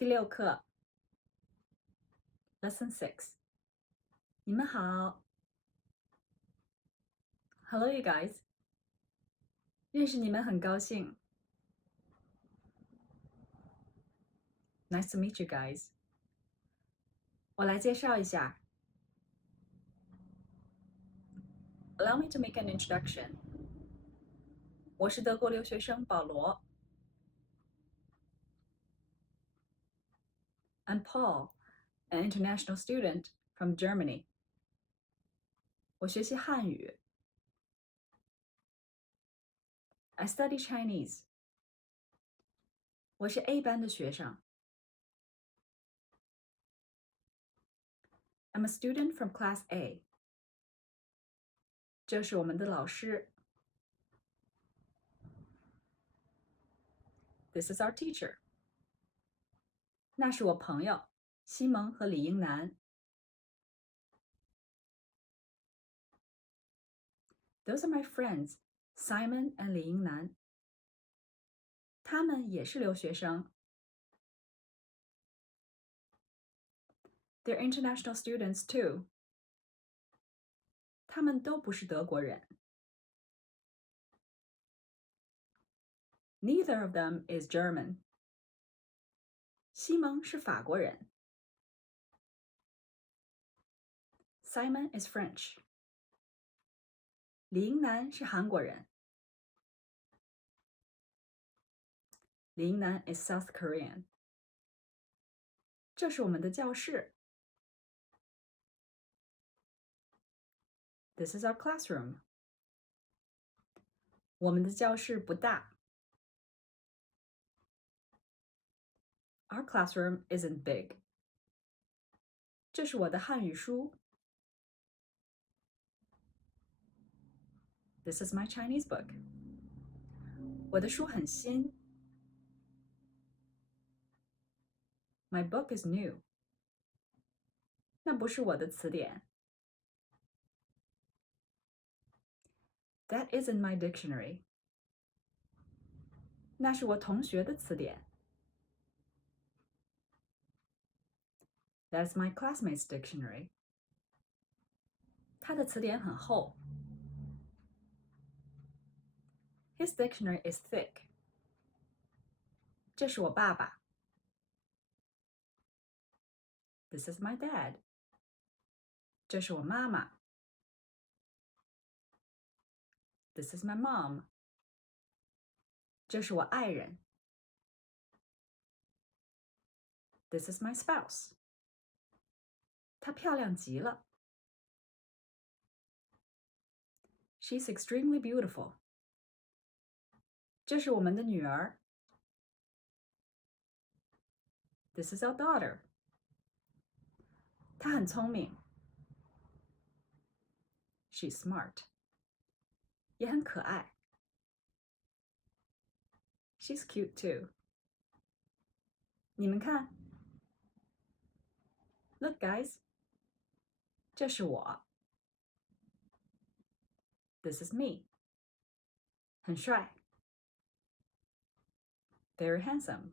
第6课 Lesson 6你们好 Hello you guys 认识你们很高兴 Nice to meet you guys 我来介绍一下 Allow me to make an introduction 我是德国留学生保罗 I'm Paul, an international student from Germany 我学习汉语 I study Chinese 我是 A 班的学生 I'm a student from Class A 这是我们的老师 This is our teacher 那是我朋友西蒙和李英男 Those are my friends, Simon and 李英男他们也是留学生 They're international students too 他们都不是德国人 Neither of them is German 西蒙是法国人 Simon is French 李英男是韩国人 李英男 is South Korean 这是我们的教室 This is our classroom 我们的教室不大 Our classroom isn't big 这是我的汉语书 This is my Chinese book 我的书很新 My book is new 那不是我的词典 That isn't my dictionary 那是我同学的词典 That's my classmate's dictionary 他的词典很厚 His dictionary is thick 这是我爸爸 This is my dad 这是我妈妈 This is my mom 这是我爱人 This is my spouse 她漂亮极了 She's extremely beautiful 这是我们的女儿 This is our daughter 她很聪明 She's smart 也很可爱 She's cute too 你们看 Look guys 这是我 This is me 很帅 Very handsome